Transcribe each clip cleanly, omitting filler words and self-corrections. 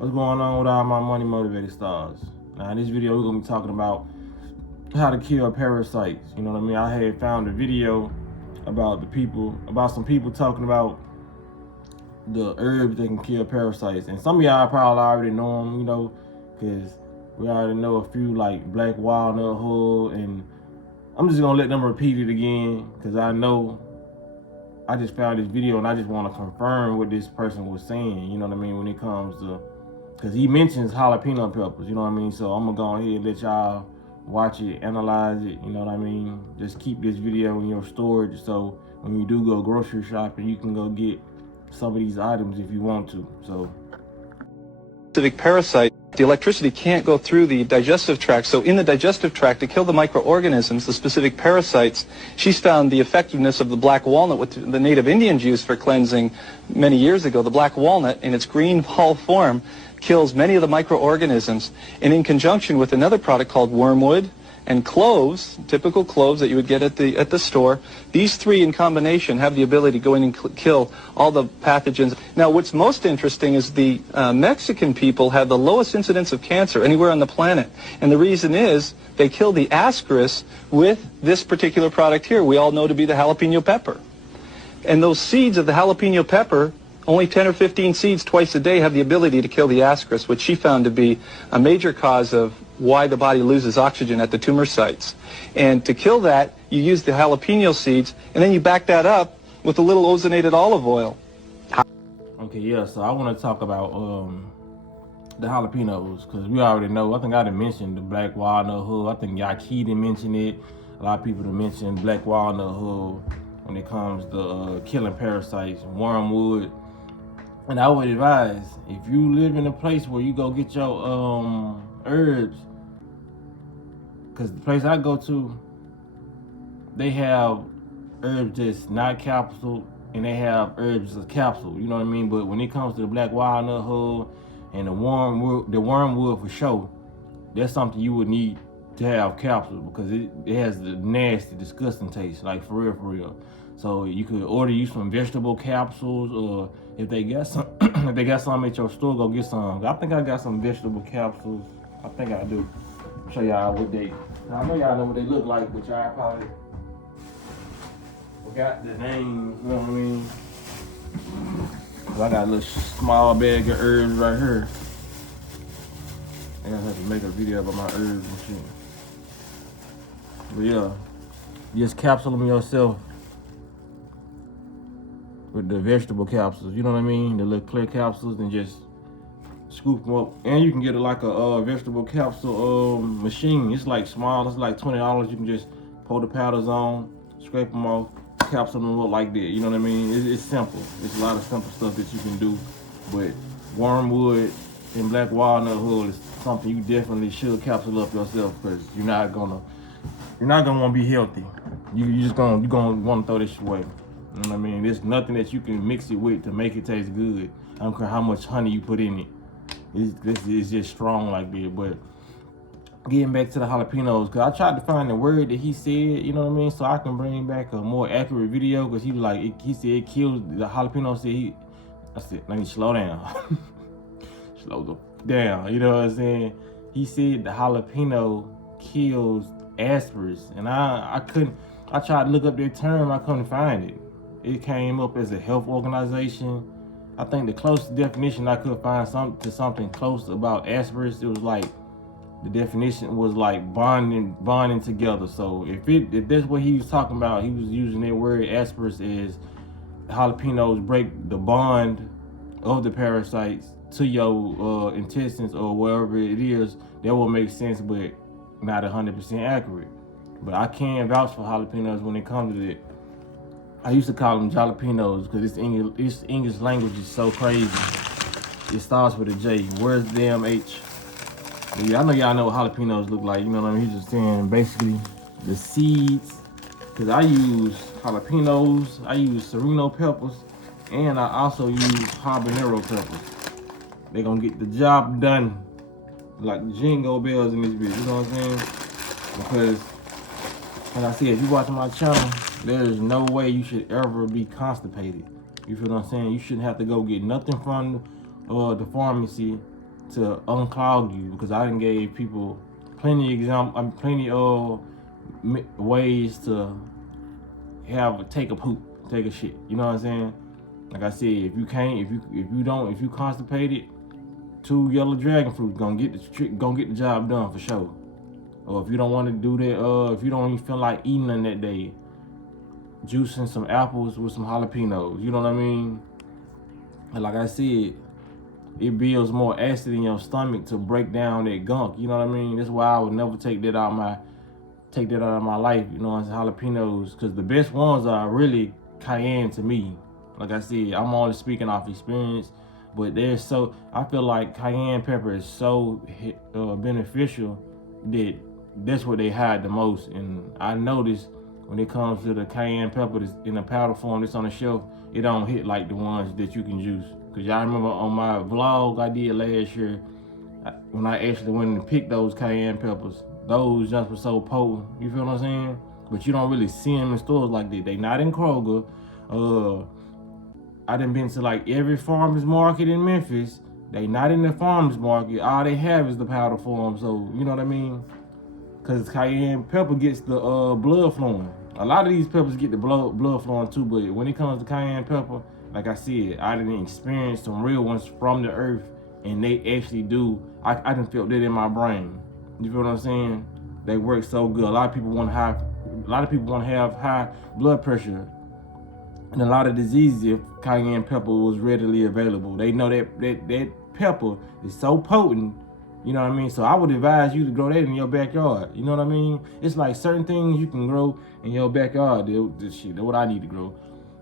What's going on with all my money motivated stars? Now in this video we're gonna be talking about how to kill parasites. You know what I mean? I had found a video about some people talking about the herbs that can kill parasites, and some of y'all probably already know them, you know, because we already know a few like black walnut hull, and I'm just gonna let them repeat it again because I know I just found this video and I just want to confirm what this person was saying. You know what I mean? When it comes to, because he mentions jalapeno peppers, you know what I mean? So I'm gonna go ahead and let y'all watch it, analyze it, you know what I mean? Just keep this video in your storage so when you do go grocery shopping, you can go get some of these items if you want to. So specific parasite, the electricity can't go through the digestive tract. So in the digestive tract, to kill the microorganisms, the specific parasites, she's found the effectiveness of the black walnut, which the native Indians used for cleansing many years ago. The black walnut, in its green hull form, kills many of the microorganisms. And in conjunction with another product called wormwood and cloves, typical cloves that you would get at the store, these three in combination have the ability to go in and kill all the pathogens. Now, what's most interesting is the Mexican people have the lowest incidence of cancer anywhere on the planet. And the reason is they kill the ascaris with this particular product here, we all know to be the jalapeno pepper. And those seeds of the jalapeno pepper, only 10 or 15 seeds twice a day, have the ability to kill the ascaris, which she found to be a major cause of why the body loses oxygen at the tumor sites. And to kill that, you use the jalapeno seeds, and then you back that up with a little ozonated olive oil. okay, yeah, so I want to talk about the jalapenos, because we already know. I think I done mentioned the black walnut hull. I think Yaki didn't mention it. A lot of people done mentioned black walnut hull when it comes to killing parasites, wormwood. And I would advise, if you live in a place where you go get your herbs, because the place I go to, they have herbs that's not capsule, and they have herbs as capsule, you know what I mean? But when it comes to the black walnut hull and the wormwood for sure, that's something you would need to have capsule, because it has the nasty, disgusting taste, like for real. So you could order you some vegetable capsules, or if they got some, if they got some at your store, go get some. I think I got some vegetable capsules. I think I do. I'll show y'all what they. I know y'all know what they look like, but y'all probably forgot the name. You know what I mean? So I got a little small bag of herbs right here. I gotta have to make a video about my herbs and shit. But yeah, just capsule them yourself with the vegetable capsules, you know what I mean? The little clear capsules, and just scoop them up. And you can get like a vegetable capsule machine. It's like small, it's like $20. You can just pour the powders on, scrape them off, capsule them up like that, you know what I mean? It's simple. It's a lot of simple stuff that you can do. But wormwood and black walnut hull is something you definitely should capsule up yourself, because you're not gonna want to be healthy. You're gonna want to throw this away. You know what I mean? There's nothing that you can mix it with to make it taste good. I don't care how much honey you put in it. It's just strong like that. But getting back to the jalapenos, because I tried to find the word that he said, you know what I mean? So I can bring back a more accurate video, because he was like, he said it kills, the jalapeno said I said, let me slow down. Slow down, you know what I'm saying? He said the jalapeno kills ascaris, and I tried to look up that term, I couldn't find it. It came up as a health organization. I think the closest definition I could find something close about ascaris, it was like, the definition was like bonding together. So if that's what he was talking about, he was using that word ascaris as jalapenos break the bond of the parasites to your intestines or wherever it is. That will make sense, but not 100% accurate. But I can vouch for jalapenos when it comes to that. I used to call them jalapenos because this English language is so crazy. It starts with a J. Where's the damn H? But yeah, I know y'all know what jalapenos look like. You know what I mean? He's just saying basically the seeds. Because I use jalapenos, I use serrano peppers, and I also use habanero peppers. They're gonna get the job done like jingle bells in this bitch. You know what I'm saying? Because, like I said, if you're watching my channel, there's no way you should ever be constipated. You feel what I'm saying? You shouldn't have to go get nothing from the pharmacy to unclog you, because I done gave people plenty ways to take a poop, take a shit. You know what I'm saying? Like I said, if you constipated, 2 yellow dragon fruits gonna get the job done for sure. Or if you don't want to do that, if you don't even feel like eating none that day, juicing some apples with some jalapenos. You know what I mean? And like I said, it builds more acid in your stomach to break down that gunk. You know what I mean? That's why I would never take that out of my life. You know, jalapenos, because the best ones are really cayenne to me. Like I said, I'm only speaking off experience, but I feel like cayenne pepper is so beneficial that that's what they hide the most. And I noticed when it comes to the cayenne pepper that's in the powder form that's on the shelf, it don't hit like the ones that you can juice. Cause y'all remember on my vlog I did last year, when I actually went and picked those cayenne peppers, those just were so potent. You feel what I'm saying? But you don't really see them in stores like that. They not in Kroger. I done been to like every farmer's market in Memphis. They not in the farmer's market. All they have is the powder form. So you know what I mean? Cause cayenne pepper gets the blood flowing. A lot of these peppers get the blood flowing too, but when it comes to cayenne pepper, like I said, I didn't experience some real ones from the earth, and they actually do. I didn't feel that in my brain. You feel what I'm saying? They work so good. A lot of people want to have high blood pressure and a lot of diseases if cayenne pepper was readily available. They know that pepper is so potent. You know what I mean? So I would advise you to grow that in your backyard. You know what I mean? It's like certain things you can grow in your backyard. That's what I need to grow.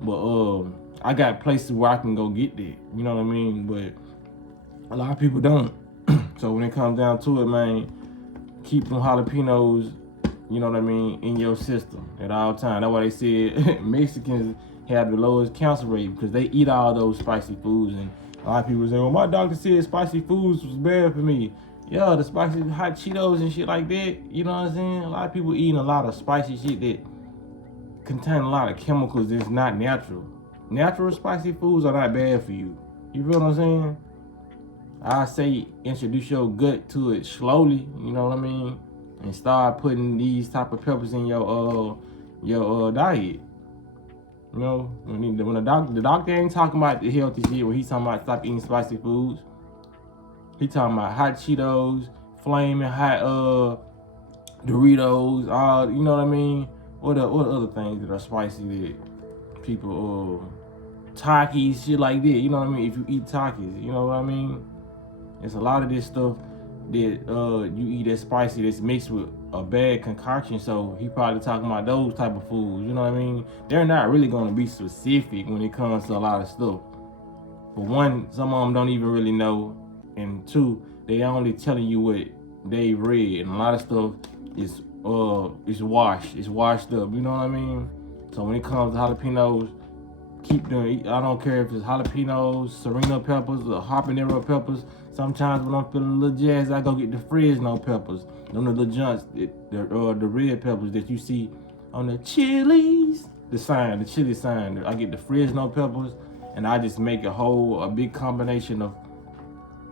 But I got places where I can go get that. You know what I mean? But a lot of people don't. So when it comes down to it, man, keep them jalapenos, you know what I mean, in your system at all times. That's why they said Mexicans have the lowest cancer rate, because they eat all those spicy foods. And a lot of people say, well, my doctor said spicy foods was bad for me. Yeah, the spicy hot Cheetos and shit like that, you know what I'm saying? A lot of people eating a lot of spicy shit that contain a lot of chemicals that's not natural. Natural spicy foods are not bad for you. You feel what I'm saying? I say introduce your gut to it slowly, you know what I mean? And start putting these type of peppers in your diet. You know, when the doctor ain't talking about the healthy shit, when he's talking about stop eating spicy foods. He talking about hot Cheetos, flaming hot Doritos, you know what I mean? What other things that are spicy that people Takis, shit like that, you know what I mean? If you eat Takis, you know what I mean? It's a lot of this stuff that you eat that's spicy that's mixed with a bad concoction. So he probably talking about those type of foods, you know what I mean? They're not really gonna be specific when it comes to a lot of stuff. But one, some of them don't even really know, and two, they only telling you what they read, and a lot of stuff is washed up, you know what I mean? So when it comes to jalapenos, keep them. I don't care if it's jalapenos, serrano peppers, or habanero peppers. Sometimes when I'm feeling a little jazzed, I go get the Fresno peppers. Them the little joints, the red peppers that you see on the chilies. The chili sign. I get the Fresno peppers, and I just make a big combination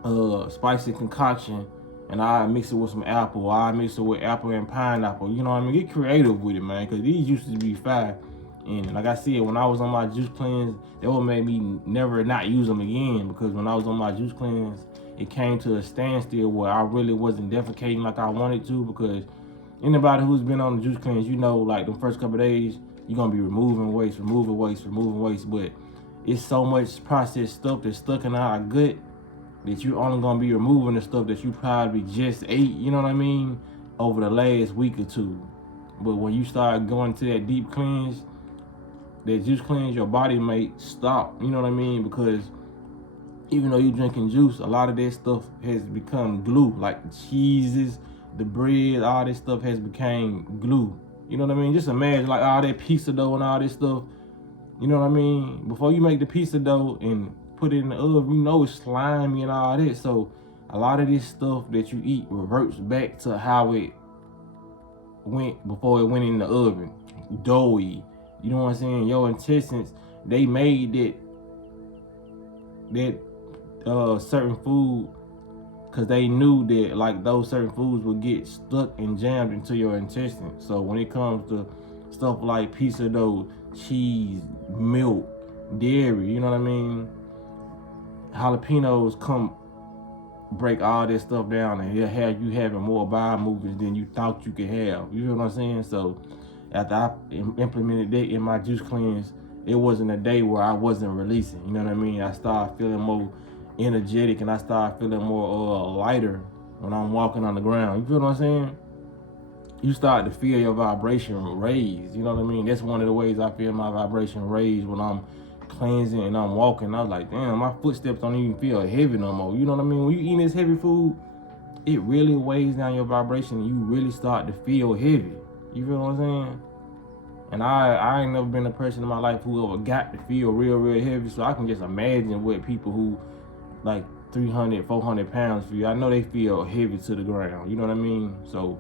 of spicy concoction, and I mix it with some apple. I mix it with apple and pineapple. You know what I mean? Get creative with it, man, because these used to be fire. And like I said, when I was on my juice cleanse, that would make me never not use them again, because when I was on my juice cleanse, it came to a standstill where I really wasn't defecating like I wanted to, because anybody who's been on the juice cleanse, you know, like the first couple of days, you're going to be removing waste, but it's so much processed stuff that's stuck in our gut that you only going to be removing the stuff that you probably just ate, you know what I mean, over the last week or two. But when you start going to that deep cleanse, that juice cleanse, your body may stop, you know what I mean? Because even though you're drinking juice, a lot of that stuff has become glue, like the cheeses, the bread, all this stuff has become glue. You know what I mean? Just imagine like all that pizza dough and all this stuff, you know what I mean? Before you make the pizza dough and put it in the oven, you know it's slimy and all that. So a lot of this stuff that you eat reverts back to how it went before it went in the oven, doughy. You know what I'm saying? Your intestines, they made that certain food because they knew that like those certain foods would get stuck and jammed into your intestines. So when it comes to stuff like pizza dough, cheese, milk, dairy, you know what I mean? Jalapenos come break all this stuff down, and he'll have you having more bowel movements than you thought you could have. You know what I'm saying? So after I implemented that in my juice cleanse, it wasn't a day where I wasn't releasing. You know what I mean? I started feeling more energetic, and I started feeling more lighter when I'm walking on the ground. You feel what I'm saying? You start to feel your vibration raise. You know what I mean? That's one of the ways I feel my vibration raise when I'm cleansing and I'm walking. I was like, damn, my footsteps don't even feel heavy no more. You know what I mean? When you eat this heavy food, it really weighs down your vibration, and you really start to feel heavy. You feel what I'm saying? And I ain't never been a person in my life who ever got to feel real heavy, so I can just imagine what people who like 300, 400 pounds feel. I know they feel heavy to the ground. You know what I mean? So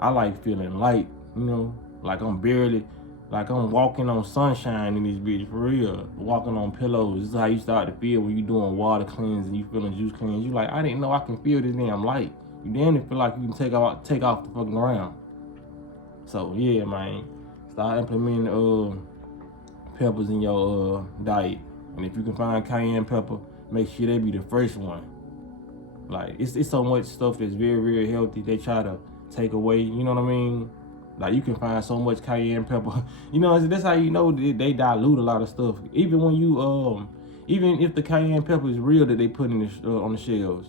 I like feeling light, you know, like I'm walking on sunshine in this bitch, for real. Walking on pillows. This is how you start to feel when you doing water cleanse and you feeling juice cleanse. You like, I didn't know I can feel this damn light. You damn near feel like you can take off the fucking ground. So yeah, man, start implementing peppers in your diet. And if you can find cayenne pepper, make sure they be the first one. Like it's so much stuff that's very healthy they try to take away. You know what I mean? Like you can find so much cayenne pepper. You know, that's how you know they dilute a lot of stuff. Even when you even if the cayenne pepper is real that they put in on the shelves,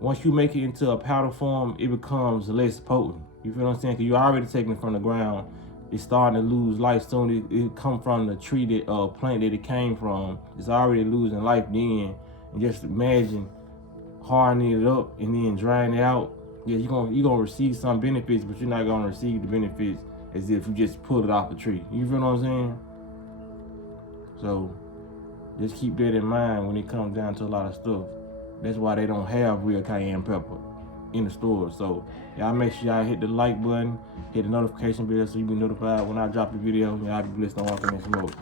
once you make it into a powder form, it becomes less potent. You feel what I'm saying? Because you're already taking it from the ground. It's starting to lose life soon. It come from the tree that plant that it came from. It's already losing life then. And just imagine hardening it up and then drying it out. Yeah, you're gonna receive some benefits, but you're not gonna receive the benefits as if you just pulled it off the tree. You feel what I'm saying? So just keep that in mind when it comes down to a lot of stuff. That's why they don't have real cayenne pepper in the store. So y'all make sure y'all hit the like button, hit the notification bell so you be notified when I drop the video. Y'all be blessed on walking in smoke.